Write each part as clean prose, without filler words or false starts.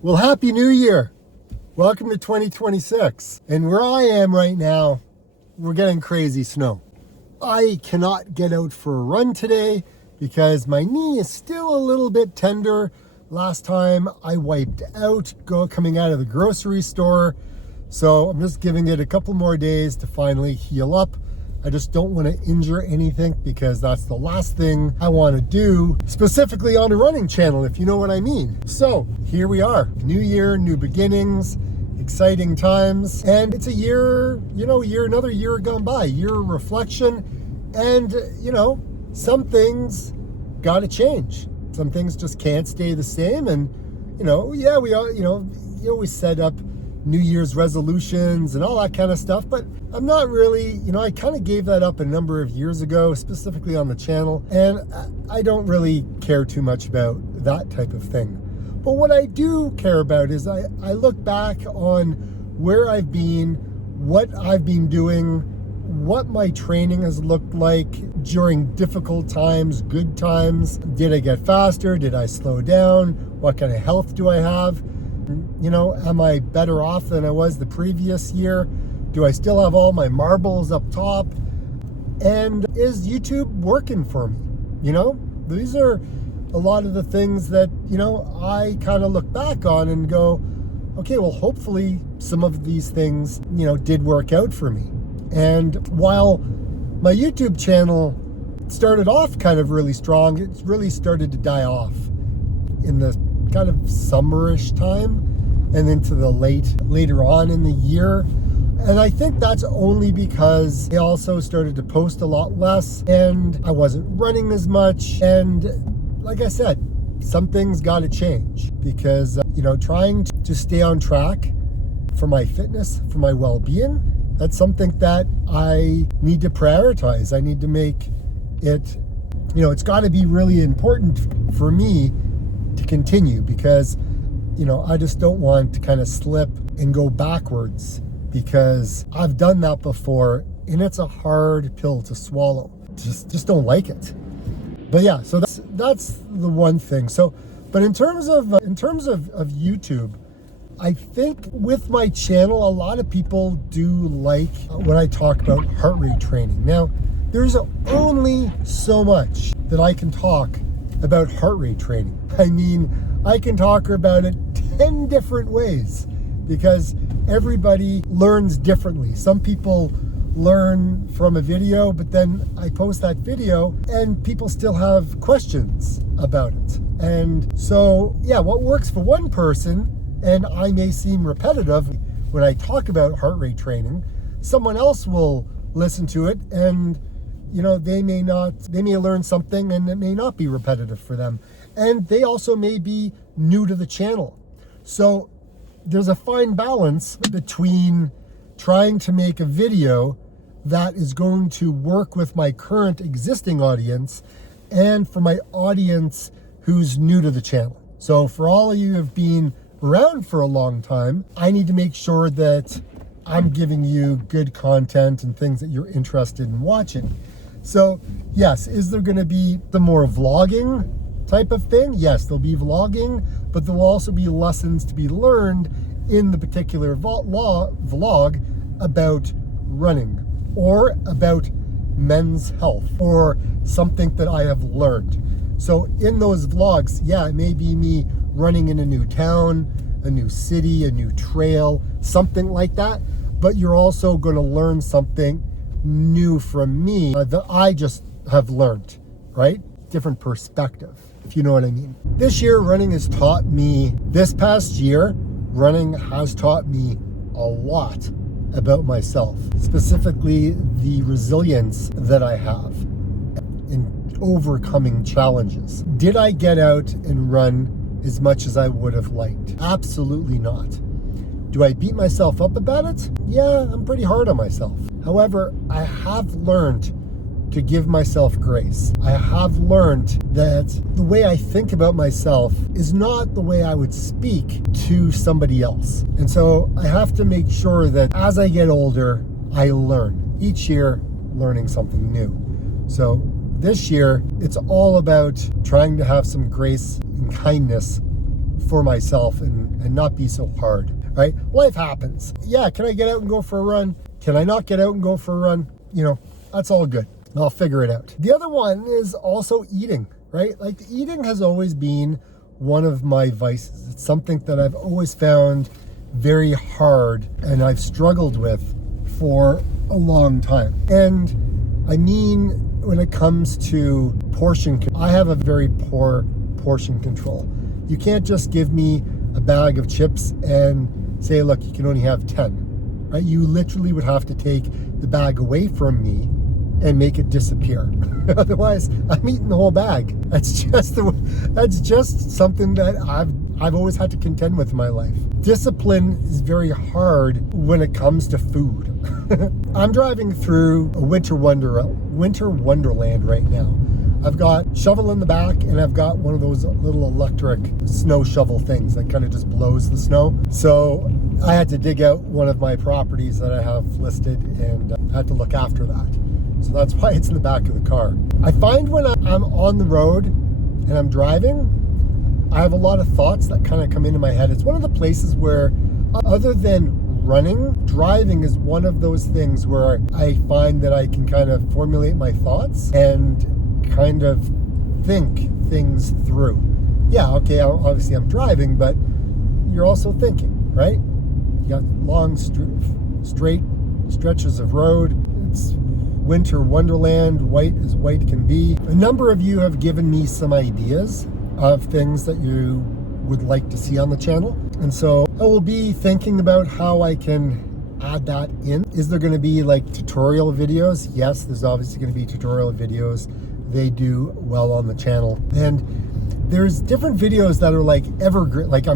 Well, Happy New Year. Welcome to 2026. And where I am right now, we're getting crazy snow. I cannot get out for a run today because my knee is still a little bit tender. Last time I wiped out coming out of the grocery store. So I'm just giving it a couple more days to finally heal up. I just don't want to injure anything because that's the last thing I want to do, specifically on a running channel, if you know what I mean. So here we are, new year, new beginnings, exciting times. And it's a year, another year gone by, year of reflection. And, some things got to change. Some things just can't stay the same. And, we all, you always set up New Year's resolutions and all that kind of stuff, but I'm not really, I kind of gave that up a number of years ago, specifically on the channel, and I don't really care too much about that type of thing. But what I do care about is I look back on where I've been, what I've been doing, what my training has looked like during difficult times, good times. Did I get faster? Did I slow down? What kind of health do I have? Am I better off than I was the previous year? Do I still have all my marbles up top? And is YouTube working for me? These are a lot of the things that, I kind of look back on and go, okay, well, hopefully some of these things, did work out for me. And while my YouTube channel started off kind of really strong, it really started to die off in the kind of summerish time and into the later on in the year. And I think that's only because I also started to post a lot less and I wasn't running as much. And like I said, some things got to change because, trying to stay on track for my fitness, for my well-being, that's something that I need to prioritize. I need to make it, it's got to be really important for me to continue because, I just don't want to kind of slip and go backwards because I've done that before and it's a hard pill to swallow. Just don't like it. But yeah, so that's the one thing. So, but in terms of YouTube, I think with my channel, a lot of people do like when I talk about heart rate training. Now, there's only so much that I can talk about heart rate training. I mean, I can talk about it 10 different ways because everybody learns differently. Some people learn from a video, but then I post that video and people still have questions about it. And so, yeah, what works for one person, and I may seem repetitive when I talk about heart rate training, someone else will listen to it and they may learn something and it may not be repetitive for them. And they also may be new to the channel. So there's a fine balance between trying to make a video that is going to work with my current existing audience and for my audience who's new to the channel. So for all of you who have been around for a long time, I need to make sure that I'm giving you good content and things that you're interested in watching. So yes, is there going to be the more vlogging type of thing? Yes, there'll be vlogging, but there'll also be lessons to be learned in the particular vlog about running or about men's health or something that I have learned. So in those vlogs, yeah, it may be me running in a new town, a new city, a new trail, something like that, but you're also going to learn something new from me that I just have learned, right? Different perspective, if you know what I mean. This year, this past year, running has taught me a lot about myself, specifically the resilience that I have in overcoming challenges. Did I get out and run as much as I would have liked? Absolutely not. Do I beat myself up about it? Yeah, I'm pretty hard on myself. However, I have learned to give myself grace. I have learned that the way I think about myself is not the way I would speak to somebody else. And so I have to make sure that as I get older, I learn. Each year, learning something new. So this year, it's all about trying to have some grace and kindness for myself and not be so hard, right? Life happens. Yeah, can I get out and go for a run? Can I not get out and go for a run? You know, that's all good. I'll figure it out. The other one is also eating, right? Like eating has always been one of my vices. It's something that I've always found very hard and I've struggled with for a long time. And I mean, when it comes to portion, I have a very poor portion control. You can't just give me a bag of chips and say, look, you can only have 10, right? You literally would have to take the bag away from me and make it disappear. Otherwise, I'm eating the whole bag. That's just something that I've always had to contend with in my life. Discipline is very hard when it comes to food. I'm driving through a winter wonderland right now. I've got shovel in the back and I've got one of those little electric snow shovel things that kind of just blows the snow. So I had to dig out one of my properties that I have listed and I had to look after that. So that's why it's in the back of the car. I find when I'm on the road and I'm driving, I have a lot of thoughts that kind of come into my head. It's one of the places where, other than running, driving is one of those things where I find that I can kind of formulate my thoughts and kind of think things through. Yeah, okay, obviously I'm driving, but you're also thinking, right? You got long, straight stretches of road. It's winter wonderland, white as white can be. A number of you have given me some ideas of things that you would like to see on the channel. And so I will be thinking about how I can add that in. Is there going to be like tutorial videos? Yes, there's obviously going to be tutorial videos. They do well on the channel. And there's different videos that are like evergreen, like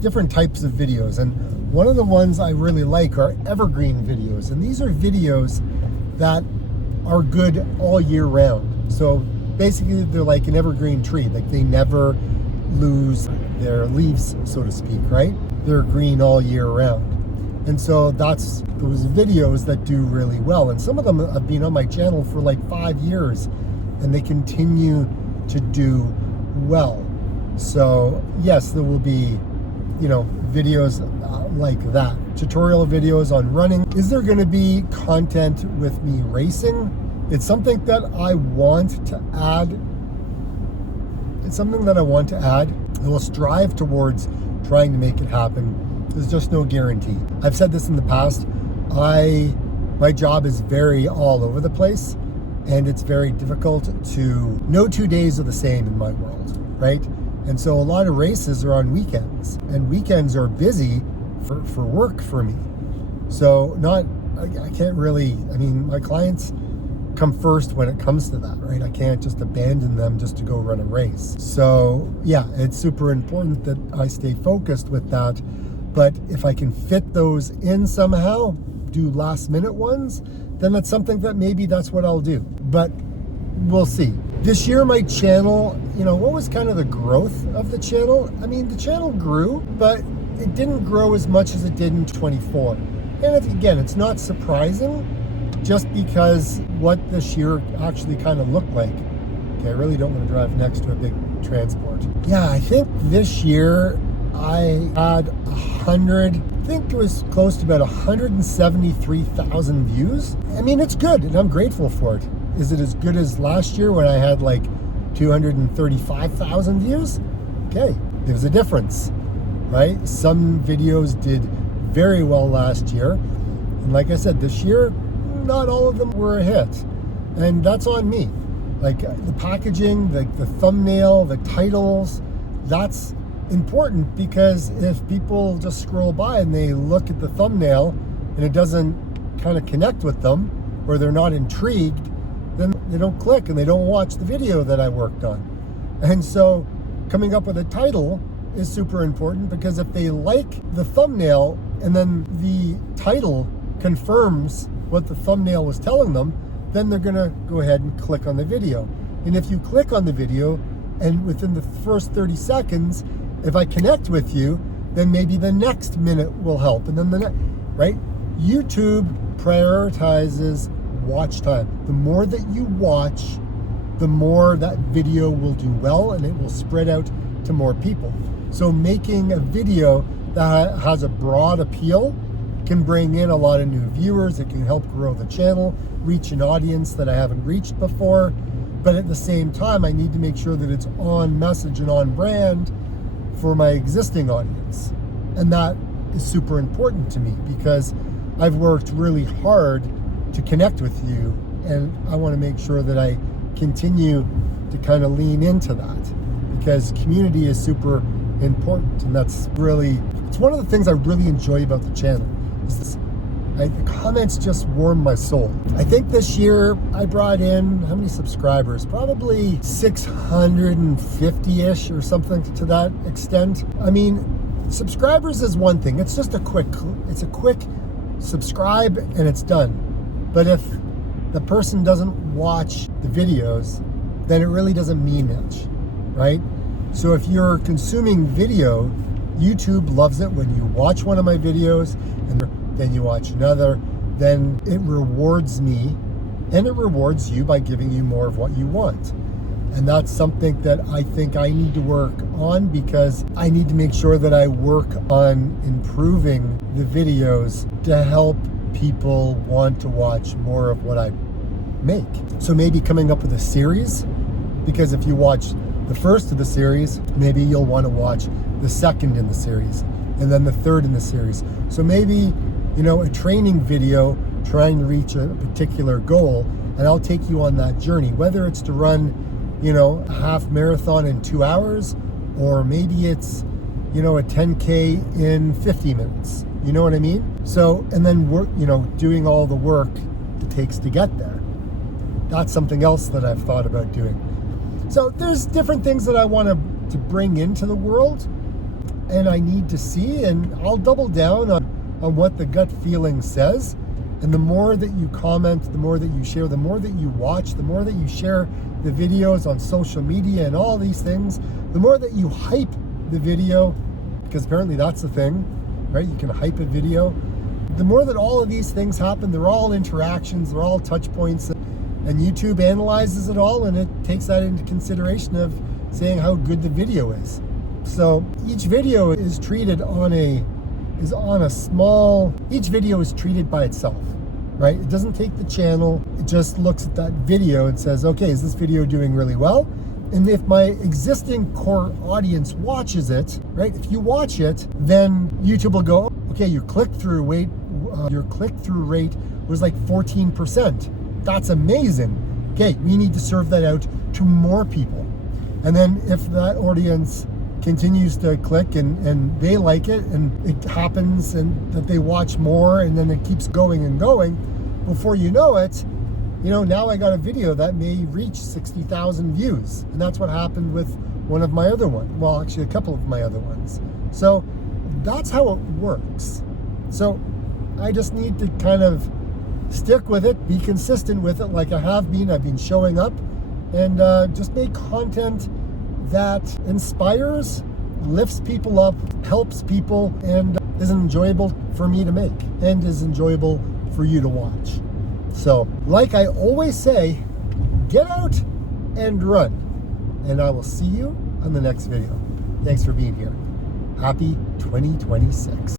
different types of videos. And one of the ones I really like are evergreen videos. And these are videos that are good all year round. So basically they're like an evergreen tree, like they never lose their leaves, so to speak, right? They're green all year round. And so that's those videos that do really well. And some of them have been on my channel for like 5 years and they continue to do well. So yes, there will be, you know, videos like that. Tutorial videos on running. Is there going to be content with me racing? It's something that I want to add. It's something that I want to add. I will strive towards trying to make it happen. There's just no guarantee. I've said this in the past. My job is very all over the place, and it's very difficult to, no 2 days are the same in my world, right? And so a lot of races are on weekends, and weekends are busy for work for me. So I can't really, I mean, my clients come first when it comes to that, right? I can't just abandon them just to go run a race. So yeah, it's super important that I stay focused with that. But if I can fit those in somehow, do last minute ones, then that's something that maybe that's what I'll do. But we'll see. This year, my channel, you know, what was kind of the growth of the channel? I mean, the channel grew, but it didn't grow as much as it did in 24. And again, it's not surprising, just because what this year actually kind of looked like. Okay, I really don't want to drive next to a big transport. Yeah, I think this year I had I think it was close to about 173,000 views. I mean, it's good and I'm grateful for it. Is it as good as last year when I had like 235,000 views? Okay, there's a difference, right? Some videos did very well last year. And like I said, this year, not all of them were a hit. And that's on me. Like the packaging, the thumbnail, the titles, that's important, because if people just scroll by and they look at the thumbnail and it doesn't kind of connect with them, or they're not intrigued, then they don't click and they don't watch the video that I worked on. And so coming up with a title is super important, because if they like the thumbnail and then the title confirms what the thumbnail was telling them, then they're gonna go ahead and click on the video. And if you click on the video and within the first 30 seconds, if I connect with you, then maybe the next minute will help. And then the next, right? YouTube prioritizes watch time. The more that you watch, the more that video will do well and it will spread out to more people. So making a video that has a broad appeal can bring in a lot of new viewers. It can help grow the channel, reach an audience that I haven't reached before. But at the same time, I need to make sure that it's on message and on brand for my existing audience. And that is super important to me because I've worked really hard to connect with you, and I want to make sure that I continue to kind of lean into that because community is super important. And that's really, it's one of the things I really enjoy about the channel is this. The comments just warm my soul. I think this year I brought in, how many subscribers? Probably 650-ish or something to that extent. I mean, subscribers is one thing. It's just a quick subscribe and it's done. But if the person doesn't watch the videos, then it really doesn't mean much, right? So if you're consuming video, YouTube loves it when you watch one of my videos and then you watch another, then it rewards me and it rewards you by giving you more of what you want. And that's something that I think I need to work on because I need to make sure that I work on improving the videos to help people want to watch more of what I make. So maybe coming up with a series, because if you watch the first of the series, maybe you'll want to watch the second in the series and then the third in the series. So maybe, you know, a training video trying to reach a particular goal, and I'll take you on that journey, whether it's to run, you know, a half marathon in 2 hours, or maybe it's, you know, a 10K in 50 minutes. You know what I mean? So, and then work, you know, doing all the work it takes to get there. That's something else that I've thought about doing. So there's different things that I want to bring into the world, and I need to see, and I'll double down on what the gut feeling says. And the more that you comment, the more that you share, the more that you watch, the more that you share the videos on social media and all these things, the more that you hype the video, because apparently that's the thing, right? You can hype a video. The more that all of these things happen, they're all interactions, they're all touch points, and YouTube analyzes it all, and it takes that into consideration of saying how good the video is. So each video is treated each video is treated by itself, right? It doesn't take the channel, it just looks at that video and says, okay, is this video doing really well? And if my existing core audience watches it, right? If you watch it, then YouTube will go, okay, your click-through rate was like 14%. That's amazing. Okay, we need to serve that out to more people. And then if that audience continues to click and they like it, and it happens and that they watch more, and then it keeps going and going, before you know it, you know, now I got a video that may reach 60,000 views. And that's what happened with one of my other ones. Well, actually a couple of my other ones. So that's how it works. So I just need to kind of stick with it, be consistent with it like I have been. I've been showing up and just make content that inspires, lifts people up, helps people, and is enjoyable for me to make and is enjoyable for you to watch. So, like I always say, get out and run. And I will see you on the next video. Thanks for being here. Happy 2026.